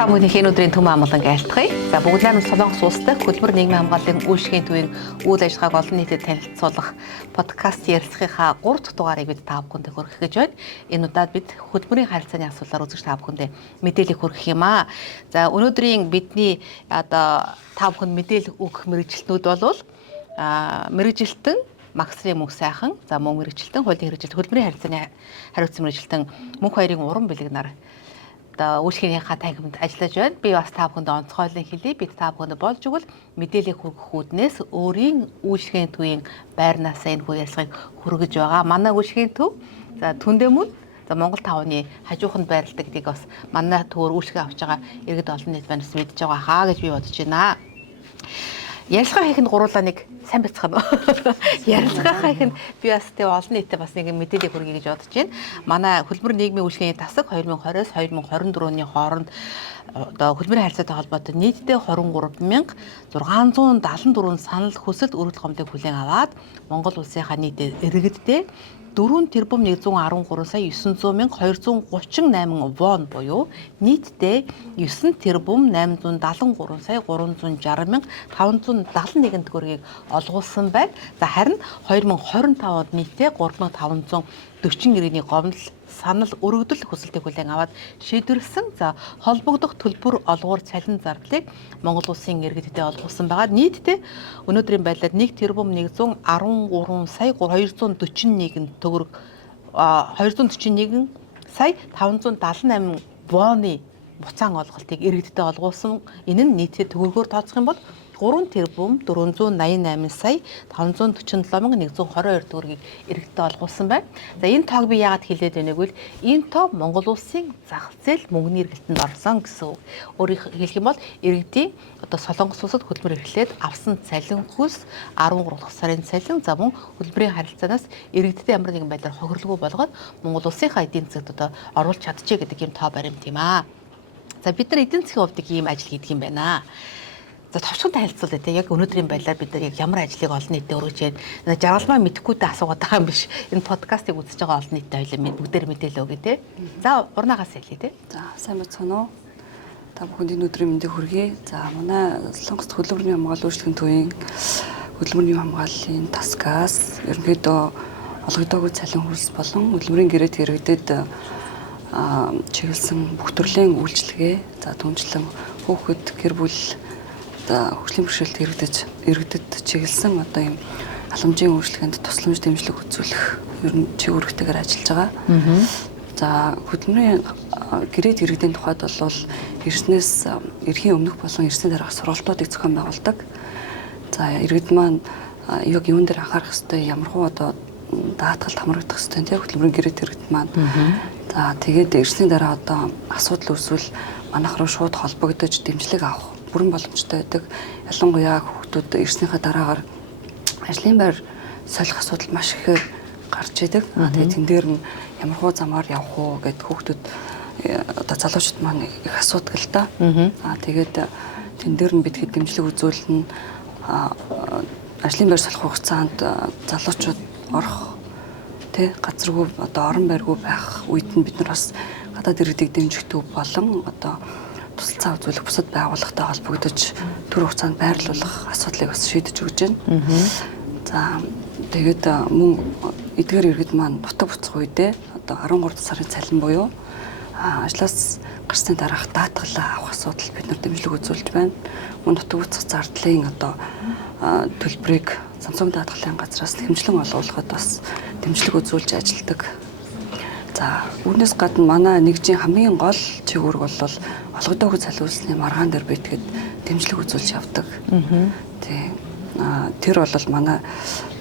та бүхний өнөөдрийн төмөн амгалан айлтгая. За бүгдлээ нь Солонгос улс дахь хөдөлмөр нийгмийн хамгааллын үйлчлэгийн төвийн үйл ажиллагааг олон нийтэд танилцуулах подкаст ярилцлагынхаа 3 дахь дугаарыг бид та бүхэнд хүргэх гэж байна. Энэ удаад бид хөдөлмөрийн харилцааны асуудлаар үзэж та бүхэнд мэдээлэл хүргэх юм аа. За өнөөдрийн бидний та бүхэнд мэдээлэл өгөх мэргэжилтнүүд бол мэргэжилтэн Максрын мөнх сайхан, за мөн мэргэжилтэн хуулийн хэрэгжилт хөдөлмөрийн харилцааны хариуцсан мэргэжилтэн мөнх хоёрын уран бэлэг нар үйлчлэгийнхаа танхимд ажиллаж байна. Би бас та бүхэнд онцгойлон хэлье. Бид та бүхэнд болж игэл мэдээлэл хүргэх үүднээс өөрийн үйлчлэгийн төвийн байрнаас энэ үйл ажиллагааг хүргэж байгаа. Манай үйлчлэгийн төв за Түндээмүн Монгол 5-ны хажууханд байрладаг гэдгийг бас манай төвөр үйлчлэгээ авч байгаа иргэд олон нийт манаас мэдж байгаа хаа гэж би бодож байна. Ярилцлага хийхэд гуруулаа нэг сайн бяцхан. Ярилцлага хийхэд би бас тэг олон нийтэд бас нэг мэдээлэл хүргэе гэж бодож байна. Манай хөдөлмөр нийгмийн үйлчлэгийн тасаг 2020-с 2024 оны хооронд хөдөлмөрийн харилцаатай холбоотой нийтдээ 23,674 санал хүсэлт өргөл гомдыг хүлээн аваад Монгол улсынхаа нийт иргэддээ 4 тэрбум 113 сая 900,238 вон буюу нийтдээ 9 тэрбум 873 сая 360,571 төгрөгийг олгуулсан байна. За харин 2025 онд нийтдээ 3,540 иргэний гомдол санал өргөдөл хүсэлтийг хүлээн аваад шийдвэрлсэн. За холбогдох төлбөр олгуур цалин зардлыг Монгол улсын иргэдэд олгуулсан байгаа. Нийтдээ өнөөдрийн байдлаар 1 тэрбум 113 сая 241 төгрөг 241 сая 578 воны буцаан олголтыг иргэдэд олгуулсан. Энэ нь нийтдээ төгрөгөөр тооцох юм бол 3 тэрбум 488 сая 547,122 төгрөгийг иргэдэд олгуулсан байна. За энэ тоог би яагаад хэлээд байна вэ? Энэ тоо Монгол улсын зах зээл мөнгөний эргэлтэнд орсон гэсэн үг. Өөрөөр хэлэх юм бол иргэдийн Солонгос улсад хөдөлмөр эрхлээд авсан цалин хөлс 13 дахь сарын цалин за мөн хөдөлмөрийн харилцаанаас иргэдэд ямар нэгэн байдлаар хохирлгүй болгоод Монгол улсынхаа эдийн засагт оруулж чадчихъя гэдэг юм тоо баримт юм аа. За бид нар эдийн засгийн хувьд ийм ажил хийдэг юм байна. За товчхон танилцуулъя те яг өнөөдрийн байдлаар бид нар яг ямар ажлыг олон нийтэд өргөж байна. Жаргалмаа мэдэхгүйдээ асуугаад байгаа юм биш. Энэ подкастыг үзэж байгаа олон нийтэд хоёлаа бүгдээр мэдээлэл өгье те. За урнаагаас хэлье те. За сайн бацгаана уу. Та бүхэнд энэ өдрийн мэндийг хүргэе. За манай Солонгост хөдөлмөрийн хамгааллын үйлчлэгийн төвийн хөдөлмөрийн хамгааллын тасгаас ерөнхийдөө олгогдоогүй цалин хөлс болон хөдөлмөрийн гэрээт хэрэгдэд чиглэсэн бүх төрлийн үйлчлэгээ за түнчлэн хүүхэд гэр бүл хөгжлийн бэрхшээлд иргэдэд чиглэсэн ийм халамжийн үйлчлэгэнд тусламж дэмжлэг үзүүлэх ер нь чиг үүрэгтэйгээр ажиллаж байгаа. За хөдөлмөрийн гэрээт иргэдийн тухайд бол ирснээс эрхийн өмнөх болон ирсний дараах сургалтуудыг зохион байгуулдаг. За иргэд маань яг юун дээр анхаарах ёстой, ямархуу даатгалд хамрагдах ёстой тийм хөдөлмөрийн гэрээт иргэд маань. За тэгээд ирсний дараа асуудал үүсвэл манайх руу шууд холбогдож дэмжлэг авах бүрэн боломжтой байдаг. Ялангуяа хүүхдүүд ирснийхаа дараагаар ажлын байр солих асуудал маш ихээр гарч идэг. Тэгээд тэн дээр нь ямархуу замаар явах уу гэд хүүхдүүд залуучууд маань их асуудаг л да. Тэгээд тэн дээр нь бид хэд дэмжлэг үзүүлнэ. Ажлын байр солих хугацаанд залуучууд орох газаргүй орон байргүй байх үед нь бид нар бас гадаад иргэдийг дэмжих төв болон тусалцаа үзүүлэх бусад байгууллагатай холбогдож төр хугацаанд байрлуулах асуудлыг бас шийдэж өгч байна. За тэгээд мөн эдгээр иргэд маань нутаг буцах үедээ 13 сарын цалин буюу ажлаас гарсны дараах даатгалаа авах асуудал бид нар дэмжлэг үзүүлж байна. Мөн нутаг буцах зардлын төлбөрийг Samsung даатгалын газраас хэмжлэн олгуулахад бас дэмжлэг үзүүлж ажилладаг. За үүнээс гадна манай нэгжийн хамгийн гол чиг үүрэг бол олгодоогүй цалин хөлсний маргаан дээр битгээд дэмжлэг үзүүлж явдаг. Тэр бол манай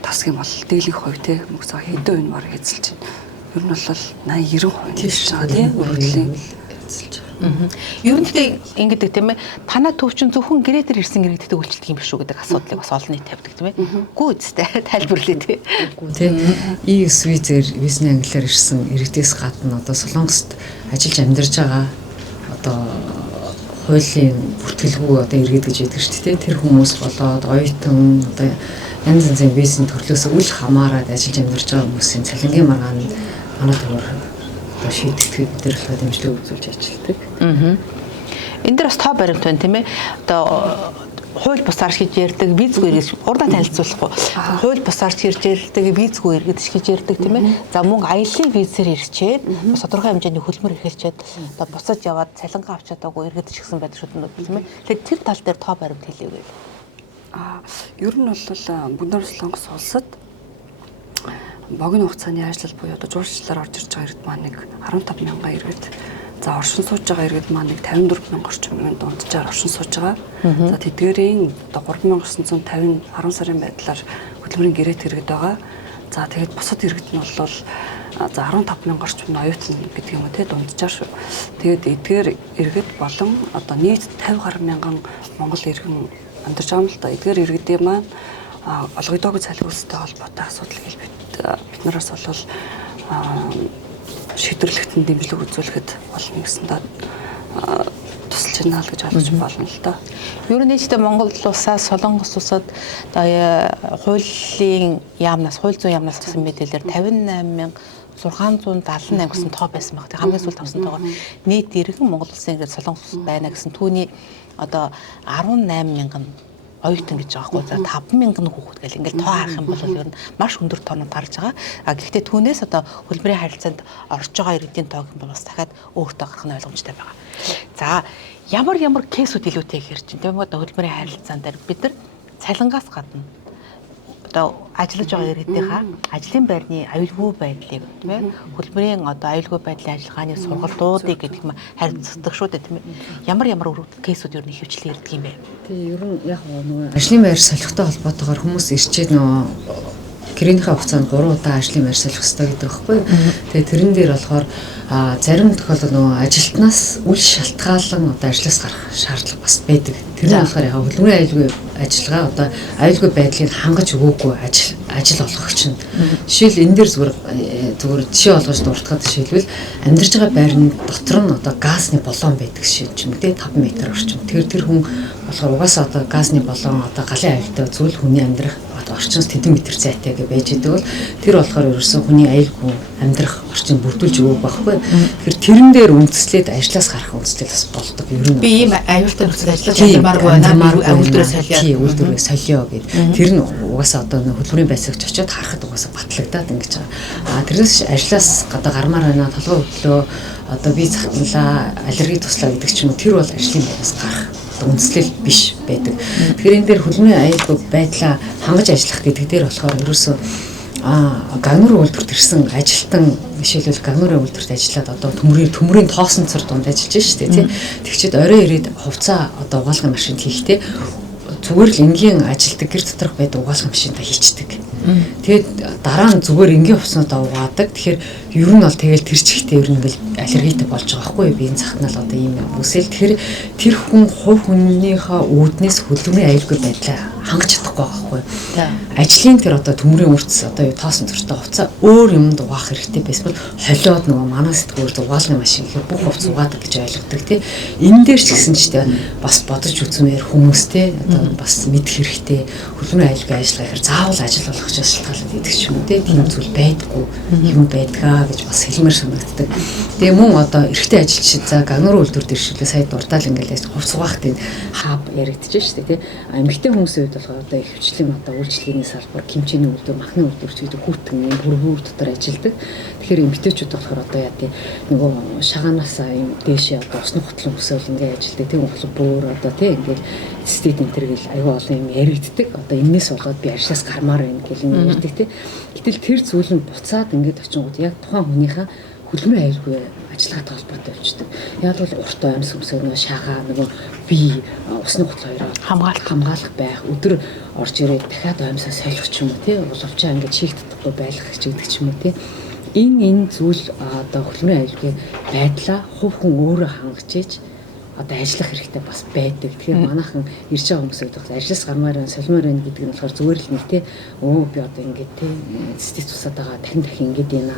тасгийн бол дийлэнх хувь те мөксөө хэдэн үн мар эзэлж байна. Ер нь бол 80-90% тийш байгаа тийм өргөдлийн эзэлж байгаа. Ер нь ингэдэг тийм ээ. Танаа төвчин зөвхөн гэрээдэр ирсэн иргэдэд үйлчлдэг юм биш үү гэдэг асуудлыг бас олон нийт тавьдаг тийм ээ. Гүү үстэй тайлбарлая тий. Гүү тий. Визээр визний англиар ирсэн иргэдээс гадна Солонгост ажиллаж амьдарч байгаа хуулийн бүртгэлгүй иргэд гэж яддаг шүү дээ. Тэр хүмүүс болоод оюутан янз янзын визийн төрлөөс үл хамааран ажиллаж амьдарч байгаа хүмүүсийн цалингийн маргаан манай төвөр шийдэгдэхэд бид нар дэмжлэг үзүүлж ажилладаг. энэ дээр бас тоо баримт байна тийм ээ. Одоо хууль бусаар хийж ярьдаг визгүй иргэж урдаа танилцуулахгүй. Хууль бусаар хийж ярьдаг визгүй иргэж хийж ярьдаг тийм ээ. За мөн аяллаа визээр ирчээд тодорхой хэмжээний хөлмөр эрхэлчээд одоо буцаж яваад цалингаа авч чадаагүй иргэж гисэн байдаг шүтнүүд тийм ээ. Тэгэхээр тэр тал дээр тоо баримт хэлээгүй. Ер нь бол Бүнээр Солонгос улсад богино хугацааны ажил буюу одоо жуулчлалаар орж ирж байгаа иргэд маань нэг 15,000 иргэд. За оршин сууж байгаа иргэд маань нэг 54,000 орчим дунджаар оршин сууж байгаа. За тэдгээрийн одоо 3,950 10 сарын байдлаар хөдөлмөрийн гэрээт иргэд байгаа. За тэгээд бусад иргэд нь бол за 15,000 орчим оюутан гэдэг юм уу те дунджаар шүү. Тэгээд эдгээр иргэд болон одоо нийт 50 гаруй мянган монгол иргэн амьдарч байгаа юм л да. Эдгээр иргэдийн маань олгогдоогүй цалин үйлстэй холбоотой асуудал гэж бид нараас бол шийдвэрлэхэд дэмжлэг үзүүлэхэд болно гэсэндээ тусалж байна л гэж ойлгож болно л доо. Ер нь нийтдээ Монгол улсаас Солонгос улсад хуулийн яамнаас хууль зүйн яамнаас гэсэн мэдээлэлээр 58,678 гэсэн тоо байсан баг. Хамгийн сүүлд авсан тоогоор нийт иргэн Монгол улсын иргэд Солонгос улсад байна гэсэн түүний одоо 18,000 оюутан гэж байгаа байхгүй. За 5,000 хүүхэд гэл ингээл тоо харах юм бол ер нь маш өндөр тоонод гарч байгаа. Гэхдээ түүнээс одоо хөлбөрийн харилцаанд орж байгаа иргэдийн тоог нь бол бас дахиад өөртөө гарах нь ойлгомжтой байгаа. За ямар кейсүүд илүүтэй гэхэр чинь тийм одоо хөлбөрийн харилцаан дээр бид нар цалингаас гадна одоо ажиллаж байгаа иргэдийнхаа ажлын байрны аюулгүй байдлыг тийм ээ хөлбөрийн одоо аюулгүй байдлын ажиллагааны сургалтуудыг гэдэг юм харилцдаг шүү дээ тийм ээ ямар кейсүүд ер нь хөвчлэн ирдэг юм бэ? Тэгээ ер нь яг нөгөө ажлын байр солихтой холбоотойгоор хүмүүс ирчээд нөгөө гэрээнийхээ хугацаанд 3 удаа ажлын байр солих хэрэгтэй гэдэг байхгүй. Тэгээ тэрэн дээр болохоор зарим тохиолдолд нөгөө ажилтнаас үл шалтгаалan одоо ажлаас гарах шаардлага бас байдаг. Тэр нь болохоор яг хөлбөрийн аюулгүй ажиллагаа одоо аюулгүй байдлыг хангаж өгөөгүй ажил олгогч нь. Жишээл энэ дээр зүгээр жишээ олгож дуртахад жишээлбэл амьдарч байгаа байрны дотор нь одоо газны болон байдаг жишээ ч юм уу 5 м орчим. Тэр хүн болохоор угаасаа одоо газны болон одоо галын аюултай зүйл хүний амьдрах орчноос тэдэн метр зайтай гэж байж идэг бол тэр болохоор ерөөсөн хүний аюулгүй амьдрах орчин бүрдүүлж өгөх байхгүй. Тэгэхээр тэрэн дээр үндэслээд ажлаас гарах үндэслэл бас болдог. Ер нь би ийм аюултай нөхцөл ажиллаж чадмааргүй байна. Үйлдвэрээ солио. Үйлдвэрээ солио гэдэг. Тэр нь угаасаа одоо хөлбөрийн байцаагч очиод харахад угаасаа батлагдаад ингэж байгаа. Тэрнээс ажлаас гадаа гармаар байна. Толгой өглөө одоо бие захтанлаа, аллерги туслаа гэдэг ч юм уу тэр бол ажлын байраас гарах үндэслэл биш байдаг. Тэгэхээр энэ дээр хөлбөрийн аюулгүй байдлаа хангаж ажиллах гэдэг дээр болохоор ерөөсөө гагнуурын үйлдвэрт ирсэн ажилтан жишээлбэл гагнуурын үйлдвэрт ажиллаад одоо төмрийн тоосон цар дунд ажиллаж шүү дээ тий. Тэгчээд орой ирээд хувцас одоо угаалгын машинд хийхдээ зүгээр л энгийн ажилтдаг гэр доторх байдаг угаалгын машинтаа хийчдэг. Тэгээд дараа нь зүгээр энгийн хувцснуудаа угаадаг. Тэгэхээр ер нь бол тэгэл тэр чигтээ ер нь ингээл аллергитэй болж байгаа байхгүй юу? Биеийн захнал одоо ийм үсэл. Тэгэхээр тэр хүн хувь хүнийхээ үүднээс хөлбөрийн аюулгүй байдлаа хангаж чадахгүй байхгүй юу? Ажлын тэр одоо төмрийн үрц одоо тоосон цортой хувцас өөр юмд угаах хэрэгтэй байсан бол холиод нөгөө манай сэтгүүр угаалгын машин гэхээр бүх хувцас угаадаг гэж ойлгодог тий. Энэ дээр ч гэсэн ч бас бодож үзмээр хүмүүс тий одоо бас мэдэх хэрэгтэй. Хөлбөрийн аюулгүй ажиллагаа гэхээр заавал ажил болгох шалтгаалаад идэх ч юм уу тий. Тийм зүйл байдаггүй юм байдгаа гэж бас хэлмээр санагддаг. Тэгээ мөн одоо эрэгтэй ажилчид за гагнуурын үйлдвэрт иршүүлээ сая дурдаал ингээл хувцас угаахт энэ хаб яригдчихэж штэ тий. Эмэгтэй хүмүүсийн үед болохоор одоо их хвчлэн одоо үйлчлэгээний салбар, кимчиний үйлдвэр, махны үйлдвэр гэдэг хүүтэн юм бүр дотор ажилладаг. Тэгэхээр эмэгтэйчүүд болохоор одоо яа тий нөгөө шагаанаас юм дээшээ одоо усны хутлан өсөөл ингээ ажилладаг. Тийм болохоор бүр одоо тий ингээл стейт интергэл аюу олон юм яригддаг. Одоо энэс болоод би ажлаас гармаар байна гэл юм ярьдаг тий. Гэтэл тэр зүйл нь буцаад ингээд очингууд яг тухайн хүнийхээ хөлбөрийн аюулгүй ажиллагаатай холбоотой болчдөг. Яг бол урт амьс өмсөө нөгөө шагаа нөгөө бие усны хутал хоёроо хамгаалах байх өдөр орж ирээд дахиад амьсаа солих ч юм уу тий уловчаа ингээд чийх татахгүй байлгах гэдэг ч юм уу тий энэ зүйл одоо хөлбөрийн аюулгүй байдлаа хувь хүн өөрөө хангаж ийж одоо ажиллах хэрэгтэй бас байдаг. Тэгэхээр манайхан ирж байгаа хүмүүс байдаг. Ажлаас гармаар байна, солимоор байна гэдэг нь болохоор зүгээр л нэг тий би одоо ингээд тий цэцэд тусаад байгаа дахин ингээд ийна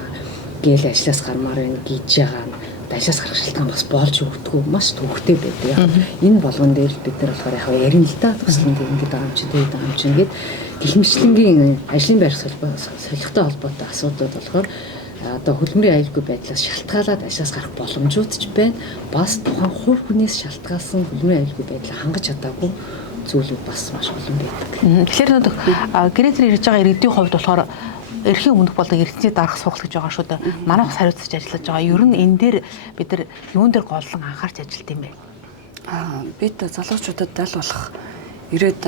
гээл ажлаас гармаар байна гэж байгаа нь ажлаас гарах шалтгаан бас болж өгдөггүй маш төвхтэй байдаг. Энэ болгон дээр бид нар болохоор яг ярина л да. Туслан ингээд байгаа юм чи тэгээд байгаа юм чи ингээд гихмчлэнгийн ажлын байр солихтой холбоотой асуудууд болохоор одоо хөдөлмөрийн аюулгүй байдлаас шалтгаалаад ажлаас гарах боломжууд ч байна. Бас тухайн хувь хүнээс шалтгаалсан хөдөлмөрийн аюулгүй байдлыг хангаж чадаагүй зүйлүүд бас маш олон байдаг. Тэгэхээр гэрээтрийн ирж байгаа иргэдийн хувьд болохоор эрхийн өмнөх болдог эрдэнэний дарах сургалт гэж байгаа шүү дээ. Манай бас хариуцж ажиллаж байгаа. Ер нь энэ дээр бид нар юун дээр голлон анхаарч ажилладаг юм бэ? Бид залуучуудад аль болох ирээд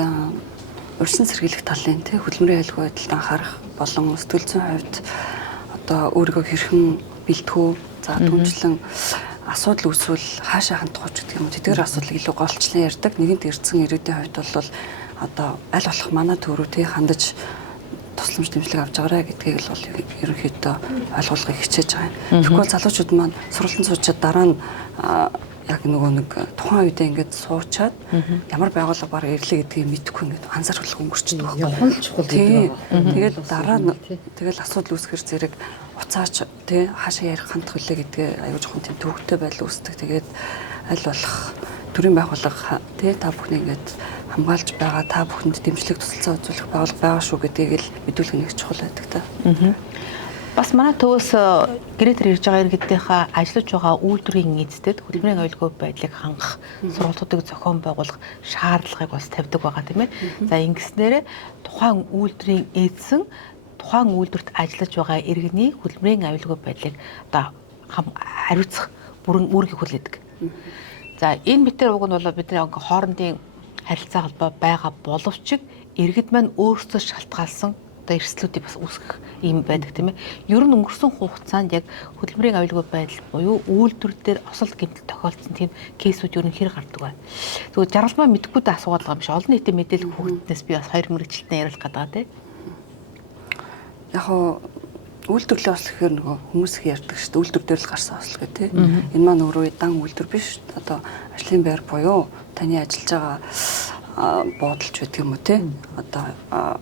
урьдчилан сэргийлэх талын хөдөлмөрийн аюулгүй байдалд анхаарах болон сэтгэл зүйн хувьд одоо өөрийгөө хэрхэн бэлтгэв, за түнчлэн асуудал үүсвэл хаашаа хандах вэ гэдэг юм. Тэдгээр асуудлыг илүү голчлон ярьдаг. Нэгэнт ирсэн ирээдүйн хувьд бол одоо аль болох манай төрөө хандаж тусламж дэмжлэг авч байгаарэ гэдгийг л бол ерөнхийдөө ойлгуулахыг хичээж байгаа юм. Тэгэхгүй залуучууд маань сургалтын суучаад дараа нь яг нөгөө нэг тухайн үедээ ингээд суучаад ямар байгууллага баг ирлээ гэдгийг мэдэхгүй ингээд анзаархлах өнгөрчдөг байхгүй. Явах нь чухал гэдэг. Тэгээд дараа нь тэгэл асуудал үүсгэр зэрэг уцаач хаашаа ярих хандах вүлээ гэдгээ аюул жоохон тийм төвөгтэй байдал үүсдэг. Тэгээд аль болох төрийн байгууллага та бүхний ингээд хамгаалж байгаа, та бүхэнд дэмжлэг тусалцаа үзүүлэх байгууллага байгаа шүү гэдгийг л мэдүүлэх нэг чухал байдаг та. Бас манай төвөөс гэрээтрийн ирж байгаа иргэдийнхээ ажиллаж байгаа үйлдвэрийн эздэд хөдөлмөрийн аюулгүй байдлыг хангах сургалтуудыг зохион байгуулах шаардлагыг бас тавьдаг байгаа тийм ээ. За ингэснээр тухайн үйлдвэрийн эзэн тухайн үйлдвэрт ажиллаж байгаа иргэний хөдөлмөрийн аюулгүй байдлыг одоо хариуцах бүрэн үүргийг хүлээдэг. За энэ мэтэр уг нь бол бидний хоорондын харилцаа холбоо байгаа боловч иргэд маань өөрсдөө шалтгаалсан одоо эрсдлүүдийг бас үүсгэх юм байдаг тийм ээ. Ер нь өнгөрсөн хугацаанд яг хөдөлмөрийн аюулгүй байдал буюу үйлдвэр дээр осол гэмтэл тохиолдсон тийм кейсүүд ер нь хэр гардаг вэ? Тэгвэл жаргалмаа мэдхгүйдээ асуугаад байгаа юм шиг олон нийтийн мэдээлэл хүүхднээс би бас хоёр мэрэгчлэлтэй яриулах гэдэг тийм. Яг үйлдвэрлэлийн осол гэхээр нөгөө хүмүүс их ярьдаг шүү дээ. Үйлдвэр дээр л гарсан осол гэх тийм. Энэ маань өөрөө дан үйлдвэр биш. Одоо ажлын байр буюу таны ажиллаж байгаа буудалч байдаг юм уу те одоо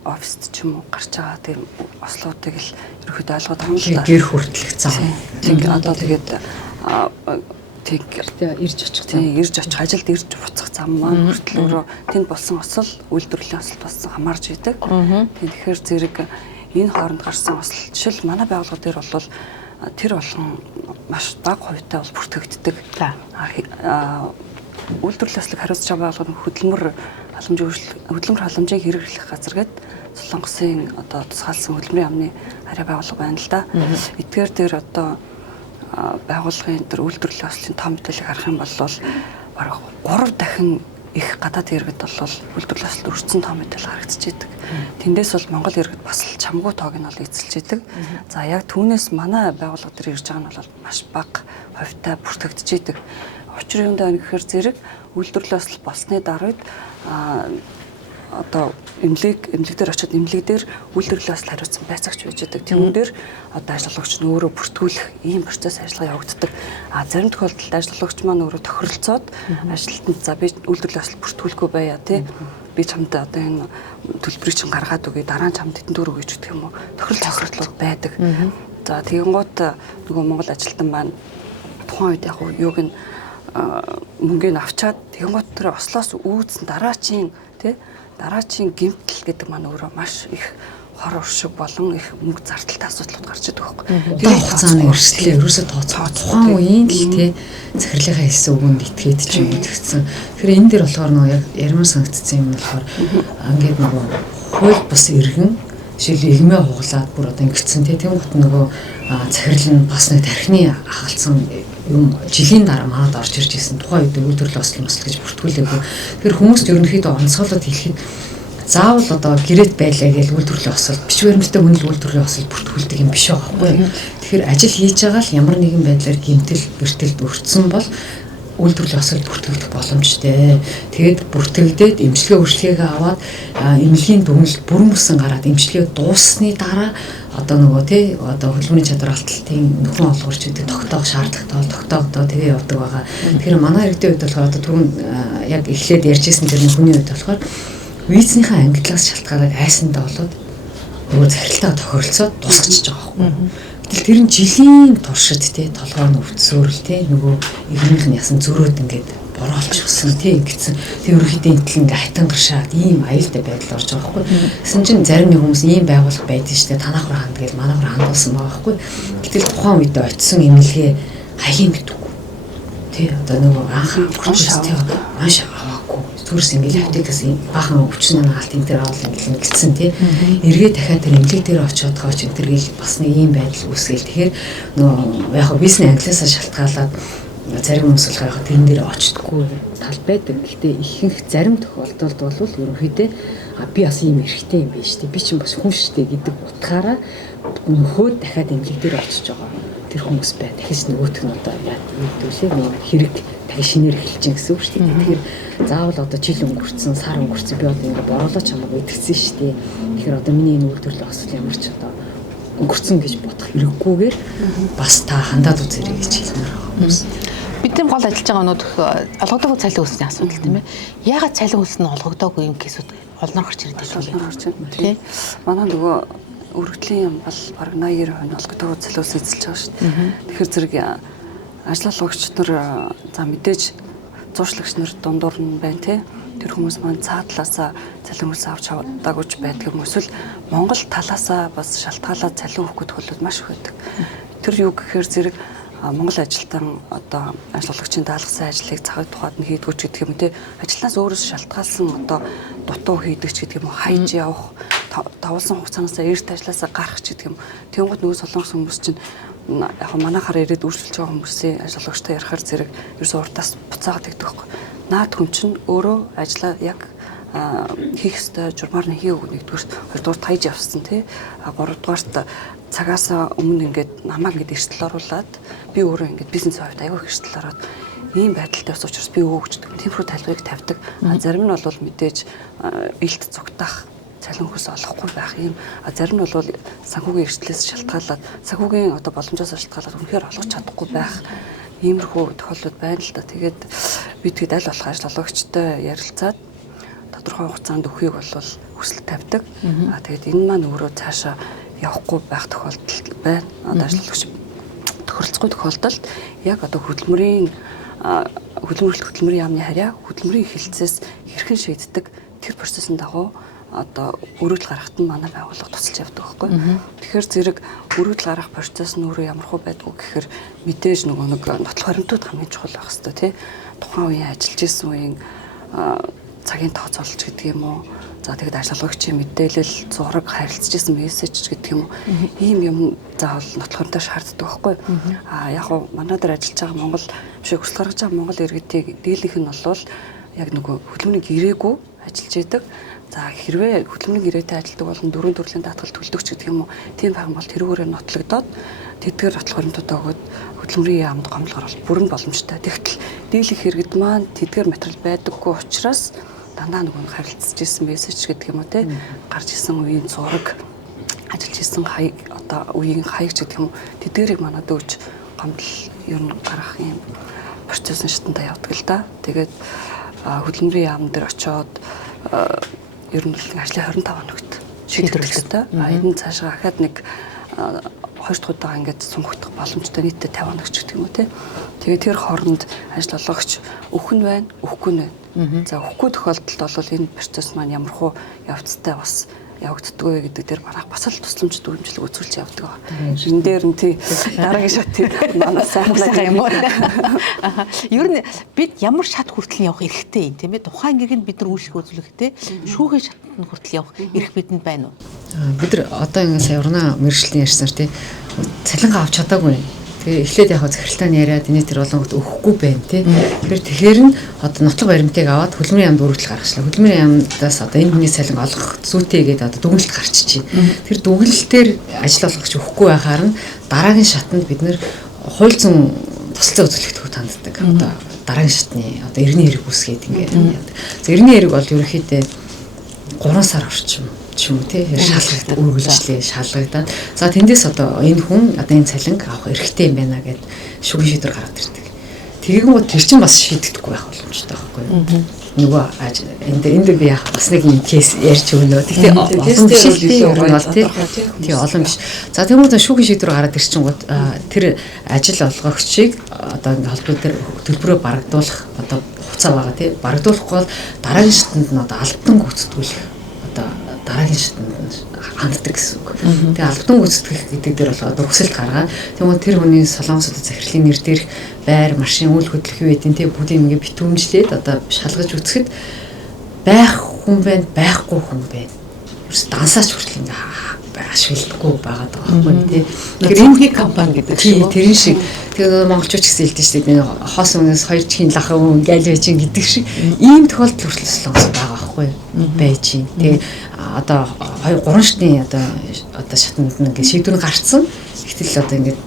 оффист ч юм уу гарч байгаа тийм ослуудыг л ерөөхдөө ойлгоод байгаа юм л да. Гэр хүртэлх зам. Тийм одоо тэгээд ирж очих тийм ирж очих ажилд ирж буцах зам маань хүртэл өөрөө тэнд болсон осол үйлдвэрлэлийн осол болсон хамаарж идэг. Тэгэхээр зэрэг энэ хооронд гарсан осол жишээл манай байгууллага дээр бол тэр болгон маш бага хувьтай бол бүртгэгддэг. Үйлдвэрлэлийн ослыг хариуцж байгаа байгууллага хөдөлмөр халамжийг хэрэглэх газар гээд Солонгосын одоо тусгаалсан хөдөлмөрийн амны арай байгууллага байна л да. Эдгээр дээр одоо байгууллагын дээр үйлдвэрлэлийн ослын том мэдээллийг харах юм бол бараг 3 дахин их гадаад иргэд бол үйлдвэрлэлийн ослд өртсөн том мэдээлэл харагдаж идэг. Тэндээс бол Монгол иргэд бас л чамгүй тоог нь бол эзэлж идэг. За яг түүнээс манай байгууллага дээр ирж байгаа нь бол маш бага хувьтай бүртгэгдэж идэг. Учир юм даа гэхээр зэрэг үйлдвэрлэлийн осол болсны даруйд одоо эмнэлэг дээр очиод эмнэлэг дээр үйлдвэрлэлийн осол хариуцсан байцаагч байж байгаа. Тэгүн дээр одоо ажиллагч нь өөрөө бүртгүүлэх ийм процесс ажиллагаа явагддаг. Зарим тохиолдолд ажиллагч маань өөрөө тохиролцоод ажилтнанд за би үйлдвэрлэлийн осол бүртгүүлэхгүй байя тий. Би чамд одоо энэ төлбөрийг чинь гаргаад өгье дараа нь чамд хэдэн төгрөг гэж өгөх юм уу? Тохиролцол байдаг. За тэгэнгუთ нөгөө Монгол ажилтан маань тухайн үед яг юуг нь мөнгөний авчаад тэгэнгუთ тэр ослоос үүдсэн дараачийн гэмтэл гэдэг маань өөрөө маш их хор уршиг болон их мөнгө зардалтай асуудлууд гарч идэг байхгүй. Тэр хугацааны өрсөлдөө ерөөсөө тооцоо тухайн үеийн л тий захирлынхаа хэлсэн үгэнд итгээд ч юм тэгсэн. Тэгэхээр энэ дэр болохоор нөгөө яг ярмаар санагдсан юм болохоор ингээд нөгөө хууль бус иргэн жишээл игмээ хуглаад бүр одоо ингэсэн тий тийм гот нөгөө захирал нь бас нэг тархины хагалцсан юм жилийн дараа манад орж ирж исэн тухайн үед үйлдвэрлэлийн осол гэж бүртгүүлээгүй. Тэгэхээр хүмүүст ерөнхийдөө онцгойлоод хэлэхэд заавал одоо гэрээт байлаа гэж үйлдвэрлэлийн осол бичвэрмжтэй хүнл үйлдвэрлэлийн осол бүртгүүлдэг юм биш байхгүй. Тэгэхээр ажил хийж байгаа л ямар нэгэн байдлаар гэмтэл бэртэлд өртсөн бол үйлдвэрлэлийн осол бүртгэгдэх боломжтой. Тэгээд бүртгэгдээд эмчилгээ үржлэгээ аваад эмнэлгийн дүгнэлт бүрэн бүсэн гараад эмчилгээ дууссаны дараа одоо нөгөө тий одоо хөдөлмөрийн чадвар алталтын нөхөн олгорч гэдэг тогтоох шаардлагатай бол тогтоогдоо тэгээ явдаг байгаа. Тэгэхээр манай иргэдийн хувьд болохоор одоо түрүүн яг эхлээд ярьжсэн тэр хүний хувьд болохоор визийнхаа ангиллаас шалтгаалаад айсандаа болоод нөгөө захиралтаа тохиролцоод тусгачихж байгаа байхгүй. Гэтэл тэр нь жилийн туршид тий толгойн өвдсөөрл тий нөгөө игнийх нь ясан зөрөөд ингээд бороолчихсан тийм ингэсэн. Тэг ерөнхийдөө энтэл ингээ хайтангаршаад ийм аюултай байдал орж байгаа байхгүй. Гэсэн чинь зарим нэг хүмүүс ийм байгууллага байдаг шүү дээ. Танах руу ханд гэж манайх руу хандуулсан байгаа байхгүй. Гэтэл тухайн үедээ очисон эмнэлгээ хаяа мэдвгүй. Тий одоо нөгөө анх хүрчээстэй маш аваагүй. Зүрс ингээл аптекаас баахан өвчин наалт энэ төр авал ингээл ингэсэн тий. Эргээ дахиад тэр эмнэлэг дээр очиод гооч энэ төр гэл бас нэг ийм байдал үүсгээл. Тэгэхээр нөгөө яг бизнес англиасаа шалтгаалаад зарим хүмүүс л яг тэрэн дээр очтгүй тал байдаг. Гэхдээ ихэнх зарим тохиолдолд бол ерөнхийдөө би бас ийм эрхтэй юм биш тий. Би чинь бас хүн шүү дээ гэдэг утгаараа нөхөө дахиад эмнэлэг дээр очиж байгаа. Тэр хүмүүс бай. Дахиж нөгөөх нь одоо яа гэдэг вэ? Хэрэг дахиж шинээр эхэлж гин гэсэн үг шүү дээ. Тэгэхээр заавал одоо жил өнгөрцөн, сар өнгөрцөн би одоо ингэ бороолооч хамаагүй идэгсэн шүү дээ. Тэгэхээр одоо миний энэ үйлдвэрлэл бас ямар ч одоо өнгөрцөн гэж бодох хэрэггүйгээр бас та хандаад үзээрэй гэж хэлмээр байгаа хүмүүс. Бидний гол ажиллаж байгаа өнөөх олгодоогүй цалин хөлсний асуудал тийм ээ. Яагаад цалин хөлс нь олгодоогүй юм гэсүүд олноор гарч ирээд байна тийм. Манай нөгөө өргөдлийн юм бол бараг 80% нь олгодоогүй цалин хөлс эзэлж байгаа шүү дээ. Тэгэхээр зэрэг ажиллагч нар за мэдээж зуурчлагч нар дундуур нь байна тий. Тэр хүмүүс маань цаадлаасаа цалин хөлс авч чадаагүй байдаг юм эсвэл Монгол талаасаа бас шалтгаалаад цалин өгөх төлөвлөлт маш их байдаг. Тэр юу гэхээр зэрэг Монгол ажилтан одоо ажиллагчийн даалгасан ажлыг цагаат тухайд нь хийдгүүч гэдэг юм тий. Ажлаас өөрөөс шалтгаалсан одоо дутуу хийдэгч гэдэг юм уу хайж явах тавлсан хугацаанаас эрт ажилласаа гарах гэдэг юм. Тэнгууд нөгөө солонгос хүмүүс чинь яг манайхаар ирээд үйлчлж байгаа хүмүүсийн ажиллагчтай ярихаар зэрэг ерөөсөө уртаас буцаагаад идэх байхгүй. Наад хүн чинь өөрөө ажлаа яг хийх ёстой журмаар нь хийв нэгдүгээр хоёрдугаар таяж явсан тий. Гуравдугаарт цагаас өмнө ингээд намайг ингээд эрсдэл оруулаад би өөрөө ингээд бизнес хувьд аягүй эрсдэл ороод ийм байдалтай ус учраас би өөгчдөг. Тиймэрхүү тайлбарыг тавьдаг. Зарим нь бол мэдээж илт цугтах цалин хөлс олохгүй байх юм. Зарим нь бол санхүүгийн эрсдлээс шалтгаалаад санхүүгийн одоо боломжоос шалтгаалаад үнэхээр олгож чадахгүй байх. Иймэрхүү тохиолдол байна л да. Тэгээд би тэгэд аль болох ажиллагчтай ярилцаад тодорхой хугацаанд өхийг бол хүсэл тавьдаг. Тэгээд энэ маань өөрөө цаашаа явахгүй байх тохиолдол байна. Одоо ажиллагч тохиролцохгүй тохиолдолд яг одоо хөдөлмөрийн яамны харьяа хөдөлмөрийн хилцээс хэрхэн шийддэг тэр процессын дагуу одоо өргөдөл гаргахад нь манай байгууллага тусалж явдаг байхгүй. Тэгэхээр зэрэг өргөдөл гаргах процесс нь өөрөө ямар хөө байдгүй гэхээр мэдээж нөгөө нэг нотлох баримтууд хамгийн чухал байх хэрэгтэй тий. Тухайн үеийн ажиллаж исэн үеийн цагийн тооцоолж гэдэг юм уу. За тэгээд ажиллагчийн мэдээлэл, зураг, харилцаж исэн мессеж гэдэг юм уу. Ийм юм заавал нотлохонтой шаарддаг байхгүй. Яг нь манай дээр ажиллаж байгаа Монгол биш хүсэл гаргаж байгаа Монгол иргэдийн дийлэнх нь бол яг нөгөө хөдөлмөрийн гэрээгүй ажиллаж идэг. За хэрвээ хөдөлмөрийн гэрээтэй ажилладаг бол дөрвөн төрлийн даатгал төлдөг ч гэдэг юм уу. Тийм байх юм бол тэрүүгээрээ нотлогдоод тэдгээр нотлох баримтуудаа өгөөд хөдөлмөрийн яамд гомдлохоор бол бүрэн боломжтой. Тэгтэл дийлэнх иргэд маань тэдгээр материал байдаггүй учраас дандаа нөгөө харилцаж исэн мессеж гэдэг юм уу те гарч исэн үеийн зураг ажиллаж исэн хаяг одоо үеийн хаяг гэдэг юм уу тэдгэрийг манад өгч гомдол ер нь гарах юм процесс нь шатанда явдаг л да. Тэгээд хөдөлмөрийн яам дээр очиод ер нь ажлын 25 хоногт шийдвэрлэдэг. Энэ цаашаа ахаад нэг 2 дахь удаа ингээд сунгагдах боломжтой нийтдээ 50 хоног ч гэдэг юм уу те. Тэгээд тэр хооронд ажил олгогч өгөх нь байна, өгөхгүй нь байна. За өгөхгүй тохиолдолд бол энэ процесс маань ямар хуу явцтай бас явагддаг вэ гэдэг дээр манайх бас л тусламж дүүмжлэг үзүүлж явдаг байна. Энэ дээр нь тий дараагийн шатыг манай сайхан юм уу. Ер нь бид ямар шат хүртэл явах эрхтэй юм тийм ээ. Тухайн гэргэнд бид нар үйлчлэг үзүүлэхдээ шүүхийн шатанд хүртэл явах эрх бидэнд байна уу? Бид нар одоо ингэ сая урна мэрэгчлэн ярьсаар тий цалингаа авч чадаагүй. Тэгээ эхлээд яг захиралтаа яриад энэ тэр болонгот өгөхгүй байна тий. Тэгэхээр нь одоо нотлох баримтыг аваад хөдөлмөрийн яамд өргөдөл гаргачлаа. Хөдөлмөрийн яамдаас одоо энэ хүний цалин олгох зүйтэй гэдэг одоо дүгнэлт гарччихъя. Тэр дүгнэлтээр ажил олгогч өгөхгүй байхаар нь дараагийн шатанд бид нэр хууль зүйн тусалцаа үзүүлэгдэхүй танддаг. Одоо дараагийн шатны одоо эртний хэрэг үүсгээд ингээд яадаг. За эртний хэрэг бол ерөнхийдөө 3 сар орчим юм тий шалгагдаад үргэлжлээ шалгагдаад за тэндээс одоо энэ хүн одоо энэ цалинг авах эрхтэй юм байна гэд шүүхийн шийдвэр гаргад ирдэг. Тэгээгэн гоо тэр чинь бас шийдэгдэхгүй байх боломжтой байхгүй юу? нөгөө энд би яах бас нэг юм кейс ярьж өгнө. Тэгтээ олон биш л тийм бол тий олон биш. За тэгмээ шүүхийн шийдвэр гараад ирчихэнгууд тэр ажил олгогчийг одоо ингээ холбоо дээр төлбөрөө барагдуулах одоо хугацаа байгаа тий барагдуулахгүй бол дараагийн шатнд нь одоо албан гүйцэтгүүлэх одоо дараагийн шатнд ханддаг гэсэн үг. Тэгээ албан гүйцэтгэх гэдэг дээр бол одоо хүсэлт гаргаад тэгмээ тэр хүний Солонгос одоо захирлын нэр дээрх байр машин үйл хөдлөх юу гэдэг тийм бүгдийг ингээ битүүмжлээд одоо шалгаж үзэхэд байх хүн байна байхгүй хүн байна. Ерөөс дансаач хүртэл ингээ ашигладаггүй байгаад байгаа байхгүй тий. Тэгэхээр энэ компани гэдэг шиг тэрэн шиг тэгээ монголчууд ч гэсэн хэлдэг шүү дээ. Хоос өмнөөс хоёр чихийн лахын гайл байж гэдэг шиг ийм тохиолдол хүртэл Солонгос байгаа байхгүй байж юм. Тэгээ одоо 2 3 шатны одоо шатнд ингээ шийдвэр гарцсан. Гэтэл одоо ингээд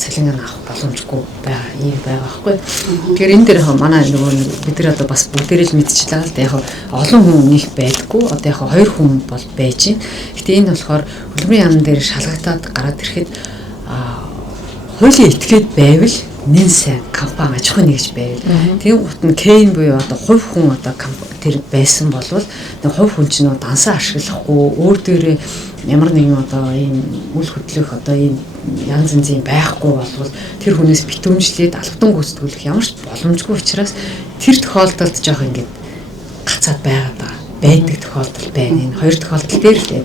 цалингаар авах боломжгүй байгаа ийм байгаа байхгүй. Тэгэхээр энэ дээр манай нөгөө бид нар одоо бас бүгдээрээ л мэдчихлээ л да яг олон хүн нэг байдаггүй. Одоо яг 2 хүн бол байж байна. Гэтэ энэ болохоор хөдөлмөрийн яам дээр шалгагдаад гараад ирэхэд хуулийн этгээд байвал нэн сайн компани аж ахуйн нэгж байвал тийм гут нь Кейн буюу одоо хувь хүн одоо тэр байсан болвол нэг хувь хүн чинь дансаа ашиглахгүй өөр дээрээ ямар нэгэн одоо ийм үйл хөдлөх одоо ийм янз янзын байхгүй болвол тэр хүнээс битүүмжлээд албан гүйцэтгүүлэх ямар ч боломжгүй учраас тэр тохиолдолд жоох ингээд гацаад байдаг тохиолдол байна. Энэ хоёр тохиолдол дээр л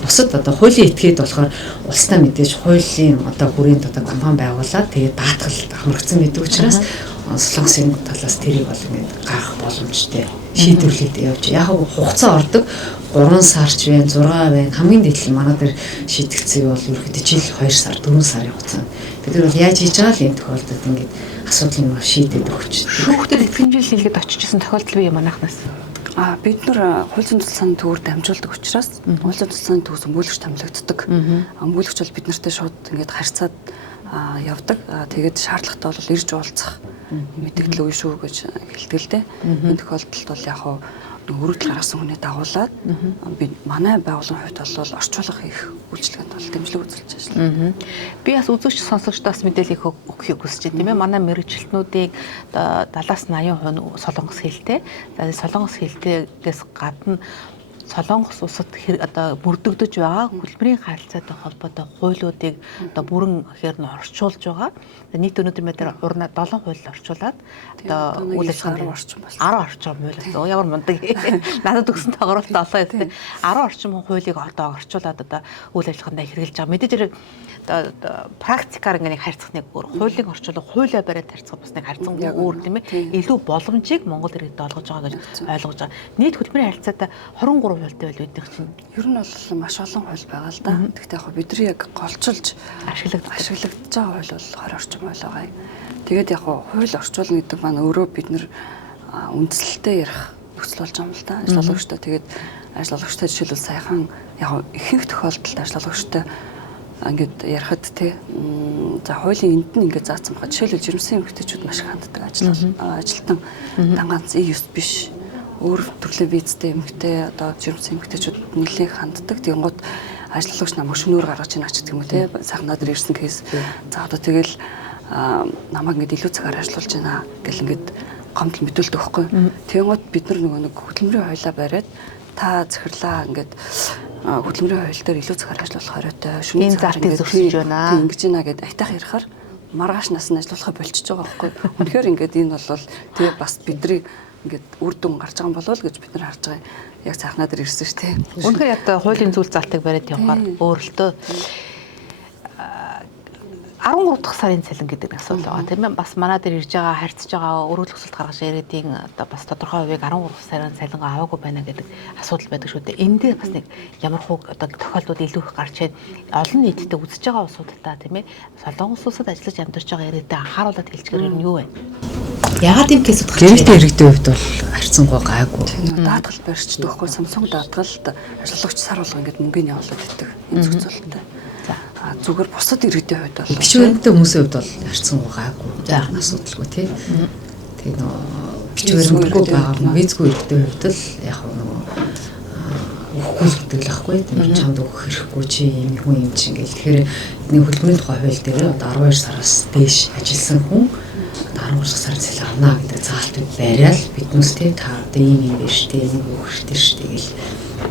бусад одоо хуулийн этгээд болохоор улстай мэдээж хуулийн одоо хүрээнд одоо компани байгуулад тэгээд даатгал хамрагдсан байдаг учраас Солонгосын талаас тэрийг бол ингээд гарах боломжтой шийдвэрлээд явж яг хугацаа ордог 3 сарч байна 6 байна хамгийн дээд нь манай дээр шийдэгцээ бол ерөөхдөө жил 2 сар 4 сарын хугацаанд бид нар бол яаж хийж байгаа л энэ тохиолдолд ингээд асуудлыг шийдээд өгч шүүхтэд итгэмжил хийлгээд очижсэн тохиолдол бий манайхнаас бид нар хууль зүйн тусламжийн төвөөр дамжуулдаг учраас хууль зүйн тусламжийн төвөөс өмгөөлөгч томилогддог. Өмгөөлөгч бол бид нартай шууд ингээд харьцаад явдаг. Тэгээд шаардлагатай бол ирж уулзах мэдээлэл өгнө шүү гэж хэлдэг л дээ. Энэ тохиолдолд бол яг өргөдөл гаргасан хүнээ дагуулад бид манай байгууллагын хувьд бол орчуулга хийх үйлчилгээнд бол дэмжлэг үзүүлж ажиллана. Би бас үзэгч сонсогчдоос мэдээлэл өгөхийг хүсэж байна тийм ээ. Манай мэрэгчлэтнүүдийн 70-80% солонгос хэлтэй. Солонгос хэлтэйгээс гадна Солонгос улсад одоо бүрдэгдэж байгаа хөдөлмөрийн харилцаатай холбоотой хуулиудыг одоо бүрэн ихээр нь орчуулж байгаа. Нийт өнөөдөр мэдэр урна 7 хууль орчуулад одоо үйл ажиллагааны 10 орчим хууль. Ямар мундаг. Надад өгсөн тоогоорол 7 гэдэг. 10 орчим хуулийг одоо орчуулад одоо үйл ажиллагаанд хэрэгжилж байгаа. Мэдээж хэрэг практикаар ингээ харьцах нэг өөр хуулийн орчуулга хуулиа бариад харьцах бас нэг харьцангуй өөр тийм ээ. Илүү боломжийг Монгол иргэдэд олгож байгаа гэж ойлгож байгаа. Нийт хөдөлмөрийн харилцаатай 23 хуультай байл үүдэх чинь. Ер нь бол маш олон хууль байгаа л да. Гэхдээ яг бидний яг голчилж ашиглагдаж байгаа хууль бол 20 орчим хууль байгаа юм. Тэгээд яг хууль орчуулна гэдэг маань өөрөө бид нэр үндслэлтэй ярих нөхцөл болж байгаа юм л да. Ажиллагчтай тэгээд ажиллагчтай жишээлбэл саяхан яг ихэнх тохиолдолд ажиллагчтай ингээд ярихад тий за хуулийн энд нь ингээд заасан байгаа. Жишээлбэл жирэмсэн эмэгтэйчүүд маш их ханддаг ажилтан дангаанц E9 биш өөр төрлийн визтэй эмэгтэй одоо жирэмсэн эмэгтэйчүүд нэлээд ханддаг. Тэгэнгუთ ажиллагч намайг шөнөөр гаргаж ийн ач гэх юм уу тий сайхан надад ирсэн кейс. За одоо тэгэл намайг ингээд илүү цагаар ажиллуулж байна гэл ингээд гомдол мэдүүлдэг байхгүй. Тэгэнгუთ бид нөгөө нэг хөдөлмөрийн хуулиа бариад та захирлаа ингээд хөдөлмөрийн хууль дээр илүү цагаар ажиллах хориотой шөнийн залтыг зөрчиж байна. Ингэж байна гэд айтах ярихаар маргааш нас нь ажиллахаа болчихж байгаа байхгүй. Үнэхээр ингээд энэ бол тий бас бидний ингээд үр дүн гарч байгаа юм болов гэж бид нар харж байгаа. Яг цаахнаа дээр ирсэн шүү дээ. Үнэхээр яг хуулийн зүйл залтыг бариад явахаар өөрөлтөө 13 дахь сарын цалин гэдэг нэг асуудал байгаа тийм ээ. Бас манай дээр ирж байгаа харьцаж байгаа өргөдөл өсөлт гаргаж ирээдийн одоо бас тодорхой хувийг 13 сарын цалингаа аваагүй байна гэдэг асуудал байдаг шүү дээ. Энд дээр бас нэг ямар хуу одоо тохиолдлууд илүү их гарч ирээд олон нийтэд үзэж байгаа улсуудаа тийм ээ. Солонгос улсад ажиллаж амьдарч байгаа ирээдээ анхааруулад хэлчихээр нь юу вэ? Яагаад ийм кейсүүд гарч ирээд иргэдийн хувьд бол харьцангуй гайгүй. Даатгал барьчдаг байхгүй Samsung даатгалд ажиллагч сар болго ингээд мөнгөний явуулаад өгдөг. Энэ зөвцөлттэй. Зүгээр бусад иргэдийн хувьд бол бичвэрнтэй хүмүүсийн хувьд бол харьцангуй гайгүй. Асуудалгүй тий. Тэгээ нөө бичвэрнгүй байгаа визгүй иргэдийн хувьд л яг нөгөө өгөхгүй гэдэг л ахгүй. Тэр чамд өгөх хэрэггүй чи юм хүн юм чи ингээл тэгэхээр нэг хөдөлмөрийн тухай хууль дээр одоо 12 сараас дээш ажилласан хүн 13 сар цэл авна гэдэг заалт бариад биднээс та одоо ийм биш те нэг өгөхтэй ш тэгэл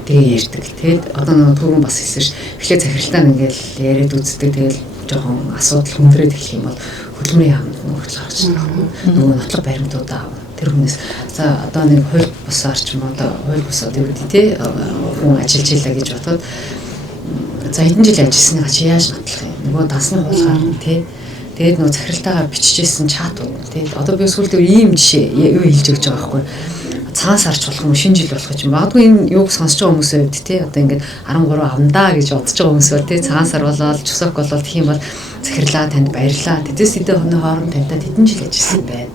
тэгээ ярьдаг. Тэгээд одоо нэг түрүүн бас хэлсэн ш. Эхлээ захиралтаа ингээл яриад үздэг тэгэл жоохон асуудал хүндрээд эхлэх юм бол хөдөлмөрийн яамд нөхцөл гарч байгаа юм. Нөгөө нотлог баримтуудаа тэр хүнээс за одоо нэг хууль бусаар ч юм одоо хууль бусаад юу гэдэг те хүн ажиллаж илаа гэж бодоод за хэдэн жил ажилласныгаа чи яаж нотлох юм. Нөгөө дансны хуулгаар те тэгээд нөгөө захиралтаагаар бичижсэн чат уу тэгээд одоо би сүүлдээ ийм жишээ юу хэлж өгч байгаа байхгүй. Цагаан сарч болох юм шинэ жил болох юм. Магадгүй энэ юуг сонсож байгаа хүмүүсээ үед тий одоо ингээд 13 авандаа гэж бодож байгаа хүмүүс бол тий цагаан сар болоод чусок болоод гэх юм бол захирлаа танд баярлаа. Тэдэс тэдэ хоны хооронд тантай хэдэн жил ажилласан байна.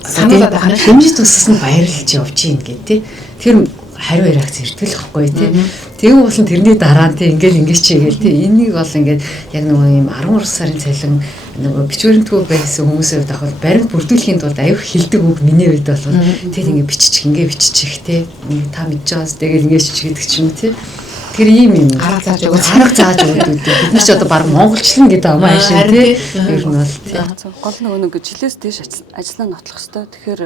Сануулаад байна. Хэмжиж тусссан баярлж явж гин гэдэг тий. Тэр хариу реакц ирдэг л хэвгүй тий. Тэгвэл болон тэрний дараа тий ингээд ингэж чигээл тий энийг бол ингээд яг нөгөө юм 13 сарын цалин нөгөө бичвэрэнтгүү байсан хүмүүсээ давхад баримт бүрдүүлэхийн тулд аюух хилдэг үг миний үед бол тэр ингээд биччих тий та мэдж байгаас тэгэл ингээд чичгээдэг ч юм тий. Тэр ийм юм арга зааж өгдөг. Бид нар ч одоо баг монголчлон гэдэг амаа ашиг тий. Ер нь бол тий. Гол нөгөө жилээс дээш ажиллаа нотлох хэвээр. Тэгэхээр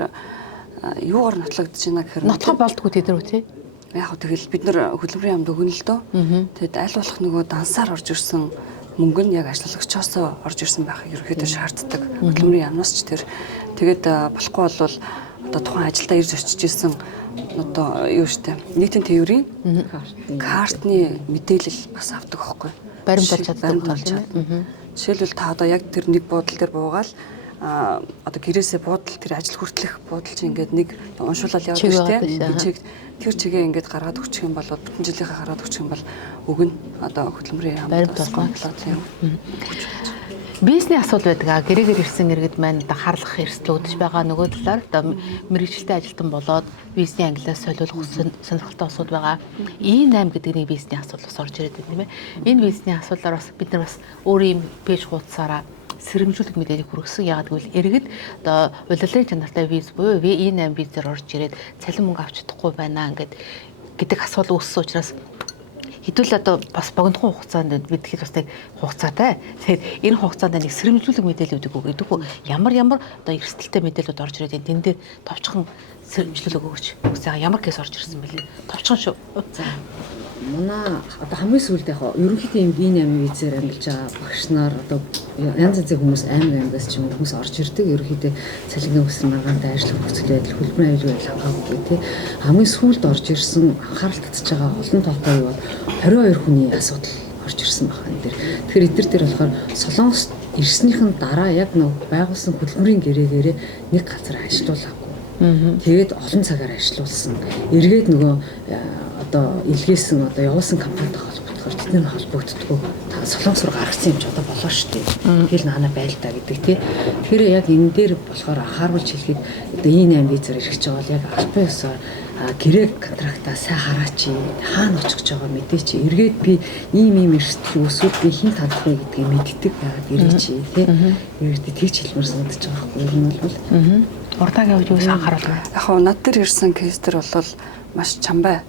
юугаар нотлогдож байна гэхээр нотлох болдгоо тэд рүү тий. Яг хөө тэгэл бид нар хөдөлмөрийн яамд өгнө л дөө. Тэгэд аль болох нөгөө дансаар орж ирсэн мөнгө нь яг ажиллагчоосоо орж ирсэн байхыг ерөөхдөө шаарддаг. Хөдөлмөрийн яамнаас ч тэр тэгээд болохгүй бол одоо тухайн ажилдаа ирж очиж ирсэн одоо юу штэ нийтийн тээврийн картны мэдээлэл бас авдаг байхгүй. Баримт олж чаддаг. Жишээлбэл та одоо яг тэр нэг буудлын дээр буугаал одоо гэрээсээ буудал тэр ажил хүртэлх буудал чинь ингээд нэг уншуулаад явдаг шүү дээ. Тэр чигээ ингээд гаргаад өгчих юм бол бүтэн жилийнхээ гаргаад өгчих юм бол өгнө одоо хөдөлмөрийн яамд гомдлоод юм. Бизнесний асуудал байдаг. Гэрээгээр ирсэн иргэд маань одоо харлах эрсдлүүдж байгаа нөгөө талаар одоо мэргэжилтэй ажилтан болоод бизнесний ангилаас солиулах сонирхолтой асуудал байгаа. E8 гэдэг нэг бизнесний асуудал бас орж ирээд байна тийм ээ. Энэ бизнесний асуудлаар бас бид нар бас өөрийн пэйж хуудасаараа сэрэмжлүүлэг мэдээлэл хүргэсэн. Яг гэвэл иргэд одоо улирлын чанартай виз буюу E8 визээр орж ирээд цалин мөнгө авч чадахгүй байна гэдэг асуудал үүссэн учраас хэдүүл одоо бас богинохон хугацаанд мэдхэд бас нэг хугацаатай. Тэгэхээр энэ хугацаанд нэг сэрэмжлүүлэг мэдээлэлүүдийг өгдөг. Ямар одоо эрсдэлтэй мэдээлэлүүд орж ирээд тэн дээр товчхон сэрэмжлүүлэг өгч. Үгүй ямар кейс орж ирсэн бэлээ. Товчхон шүү. За. Манай одоо хамгийн сүүлд яг ерөнхийдөө ийм E8 визээр амьдарч байгаа багш нар одоо янз янзын хүмүүс аймагаас ч юм хүмүүс орж ирдэг. Ерөнхийдөө цалингийн өсөр маргаантай ажиллах нөхцөл байдал хөлбөрийн аюулгүй хангаагүй тий. Хамгийн сүүлд орж ирсэн анхаарал татж байгаа олон тоотой юу бол 22 хүний асуудал орж ирсэн байна энэ дэр. Тэгэхээр эдгээр дээр болохоор Солонгост ирснийхэн дараа яг нэг байгуулсан хөдөлмөрийн гэрээгээрээ нэг газар ажиллуулаагүй. Тэгээд олон цагаар ажиллуулсан. Эргээд нөгөө одоо илгээсэн одоо явуулсан компанитай холбогдохоор тэдний холбогддгоо та Солонгос руу гаргасан юм ч одоо болоо шүү дээ. Тэгэл наана байлдаа гэдэг тий. Тэгэхээр яг энэ дээр болохоор анхааруулж хэлэхэд одоо E8 визээр ирэх гэж байгаа яг албан ёсоор гэрээг контрактаа сайн хараач хаана очих гэж байгаа мэдээч эргээд би ийм эрсдэл үүсвэл би хэн тандах вэ гэдгийг мэддэг байгаад ирээч тий. Эргээд тэгж хэлмээр санагдаж байгаа байхгүй юу энэ бол урдааг явж юус анхааруулна. Яг хоо над дээр ирсэн кейс төр бол маш чамбай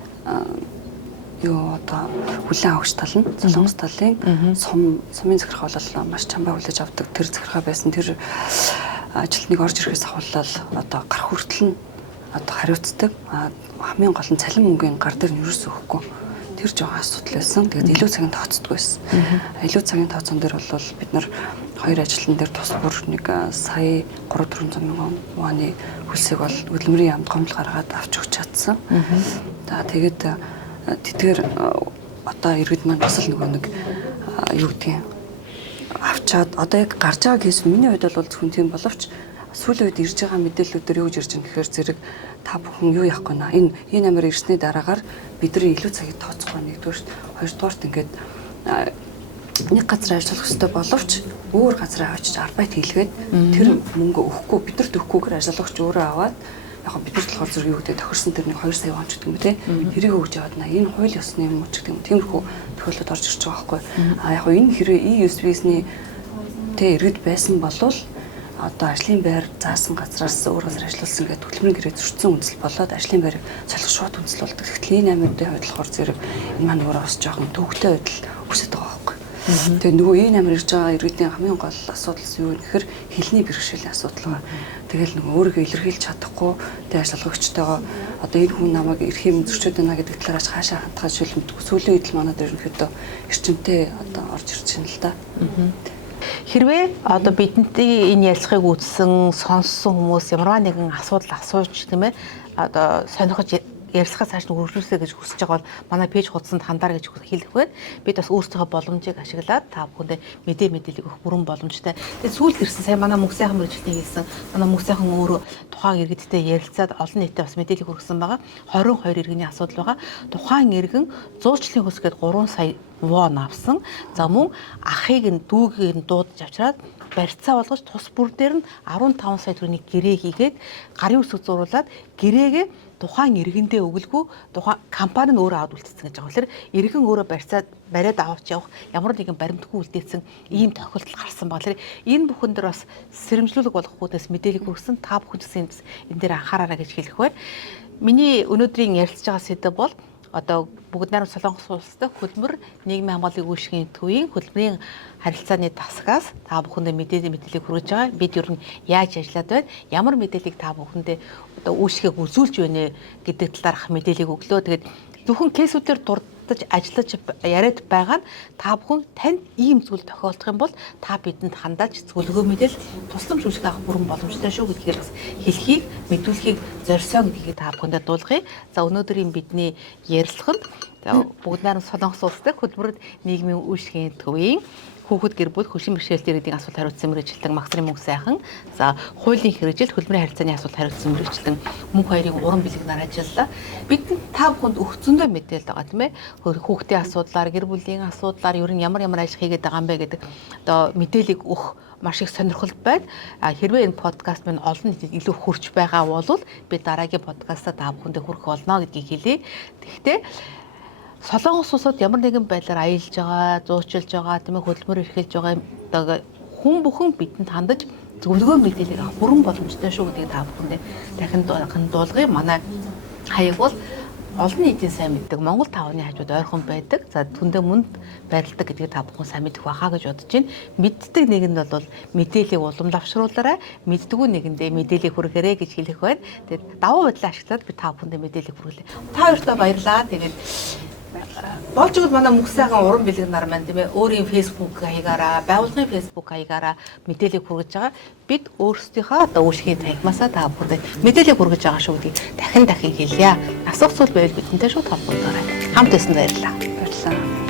юу одоо хүлэн авахч тал нь Солонгос талын сумын захиргаа бол маш чамбай хүлээж авдаг тэр захиргаа байсан тэр ажилтныг орж ирэхээс ахуулаад одоо гарах хүртэл нь одоо хариуцдаг хамгийн гол нь цалин мөнгөний гар дээр нь ерөөсөө өгөхгүй тэр жоохон асуудал байсан. Тэгээд илүү цагийн тооцдог байсан. Илүү цагийн тооцоон дээр бол бид нар хоёр ажилтан дээр тус бүр нэг сая 3-400 мянган ваны хөлсийг бол хөдөлмөрийн яамд гомдол гаргаад авч өгч чадсан. За тэгээд тэдгээр одоо иргэд маань бас л нөгөө нэг юу гэдгийг авчаад одоо яг гарч байгаа кейс миний хувьд бол зөвхөн тийм боловч сүүлийн үед ирж байгаа мэдээллүүдээр юу гэж ирж байгаа гэхээр зэрэг та бүхэн юу яах гэнэ энэ амир ирсний дараагаар бидний илүү цагийг тооцох гэнэ нэгдүгээр хоёрдугаарт ингээд нэг газар ажиллах хэрэгтэй боловч өөр газар авчиж арбайт хийлгээд тэр мөнгө өгөхгүй бидэрт өгөхгүйгээр ажиллагч өөрөө аваад яг бид нар болохоор зэрэг юу гэдэг тохирсон тэрний 2 сая вон ч гэдэг юм те тэрийг өгж яваад наа энэ хууль ёсны юм уу ч гэдэг юм тиймэрхүү тохиолдолд орж ирж байгаа байхгүй яг энэ хэрэг E9-ний тэ иргэд байсан болвол одоо ажлын байр заасан газраас өөр газар ажилласан гэдэг хөдөлмөрийн гэрээ зөрчсөн үндэслэл болоод ажлын байрыг солих шууд үндэслэл болдог. Гэтэл энэ 8-ын хувьд болохоор зэрэг энэ маань өөрөө бас жоохон төвөгтэй байдал үүсэж байгаа байхгүй. Тэгээ нөгөө энэ амир ирж байгаа иргэдийн хамгийн гол асуудал юу гэхээр хэлний бэрхшээлийн асуудал байна. Тэгэл нөгөө өөрийгөө илэрхийлж чадахгүй тэгээ ажиллагчтойгоо одоо энэ хүн намайг эрх юм зөрчөөд байна гэдэг талаач хаашаа хандхаж шүлмдэггүй. Сүүлийн үед л манад ерөнхийдөө эрчимтэй одоо орж ирж байна л да. Хэрвээ одоо бидэнтэй энэ ярилцлагыг үзсэн, сонссон хүмүүс ямарваа нэгэн асуудал асууж тийм ээ одоо сонирхож ярилцлага цааш нь үргэлжлүүлсэ гэж хүсэж байгаа бол манай пэйж хуудсанд хандаар гэж хэлэх байна. Бид бас өөрсдийнхөө боломжийг ашиглаад та бүхэндээ мэдээлэл өгөх бүрэн боломжтой. Тэгээд сүүлд ирсэн сая манай мөнх сайхан мэргэжилтний хэлсэн. Манай мөнх сайхан өөрөө тухайн иргэдтэй ярилцаад олон нийтэд бас мэдээлэл хүргэсэн байгаа. 22 иргэний асуудал байгаа. Тухайн иргэн 100 жилийн хөс гээд 3 сая вон авсан. За мөн ахыг нь дүүгийг нь дуудаж авчираад барьцаа болгож тус бүр дээр нь 15 сая төгрөгийн гэрээ хийгээд гарын үсэг зуруулаад гэрээгээ тухайн иргэндээ өгөлгүй тухайн компани нь өөрөө аваад үлдсэн гэж байгаа. Тэгэхээр иргэн өөрөө барьцаад бариад авч явах ямар нэгэн баримтгүй үлдээсэн ийм тохиолдол гарсан ба. Тэгэхээр энэ бүхэн дээр бас сэрэмжлүүлэг болох хүнээс мэдээлэл хүргэсэн та бүхэн гэсэн энэ дээр анхаараарай гэж хэлэх байна. Миний өнөөдрийн ярилцж байгаа сэдэв бол одоо бүгд найрамд Солонгос улстай хөдөлмөр нийгмийн хамгааллын үйлчлэгийн төвийн хөдөлмөрийн харилцааны тасгаас та бүхэндээ мэдээлэл хүргэж байгаа. Бид ер нь яаж ажиллаад байна? Ямар мэдээллийг та бүхэндээ одоо үйлчлэгийг үзүүлж байна гэдэг талаарх мэдээллийг өглөө. Тэгээд зөвхөн кейсүүдээр дурдж ажиллаж яриад байгаа нь та бүхэн танд ийм зүйл тохиолдох юм бол та бидэнд хандаж зөвлөгөө мэдэл тусламж үйлчлэг авах бүрэн боломжтой шүү гэдгээр бас хэлхийг мэдүүлэхийг зорьсоо гэдгийг та бүхэндээ дуулгая. За өнөөдрийн бидний ярилцлаганд бүгд найрамд Солонгос улстай хөдөлмөр нийгмийн үйлчлэгийн төвийн хүүхэд гэр бүл хөгжлийн бэрхшээлтэй иргэдийн асуулт хариуцсан мэргэжилтэн Магсрын мөнх сайхан за хуулийн хэрэгжилт хөдөлмөрийн харилцааны асуулт хариуцсан мэргэжилтэн мөнх хоёрын уран бэлэгнээр ажиллалаа. Бид та бүхэнд өгцөндөө мэдээлэл байгаа тийм ээ. Хүүхдийн асуудлаар, гэр бүлийн асуудлаар ер нь ямар ажил хийгээд байгаа юм бэ гэдэг одоо мэдээллийг өгөх маш их сонирхолтой байна. Хэрвээ энэ подкаст минь олон нийтэд илүү хүрч байгаа бол би дараагийн подкастаа та бүхэндээ хүргэх болно гэдгийг хэлье. Тэгэхдээ Солонгос улсад ямар нэгэн байдлаар аялж байгаа, зуучилж байгаа, тийм ээ хөдөлмөр эрхэлж байгаа хүн бүхэн бидэнд хандаж зөвлөгөө мэдээлэл авах бүрэн боломжтой шүү гэдгийг та бүхэндээ дахин дуулгая. Манай хаяг бол олон нийтийн сайн мэддэг Монгол тавны хажууд ойрхон байдаг. За түндэ мөнд байрладаг гэдгийг та бүхэн сайн мэдэх байхаа гэж бодож байна. Мэддэг нэгэнд бол мэдээллийг уламжлалшруулаарай. Мэддэггүй нэгэндээ мэдээлэл хүргээрэй гэж хэлэх байна. Тэгээд давуу байдлаа ашиглаад би та бүхэндээ мэдээлэл хүргэлээ. Та хоёртоо баярлалаа. Тэгээд болж игэл манай мөнх сайхан уран бэлэг нар маань тийм ээ өөрийн фэйсбүүк хаягаараа байгууллагын фэйсбүүк хаягаараа мэдээлэл хүргэж байгаа. Бид өөрсдийнхөө одоо үйлчлэгийн танхимаасаа та бүхэнд мэдээлэл хүргэж байгаа шүү гэдгийг дахин хэлье. Асуух зүйл байвал бидэнтэй шууд холбогдоорой. Хамт байсан баярлалаа. Баярлалаа.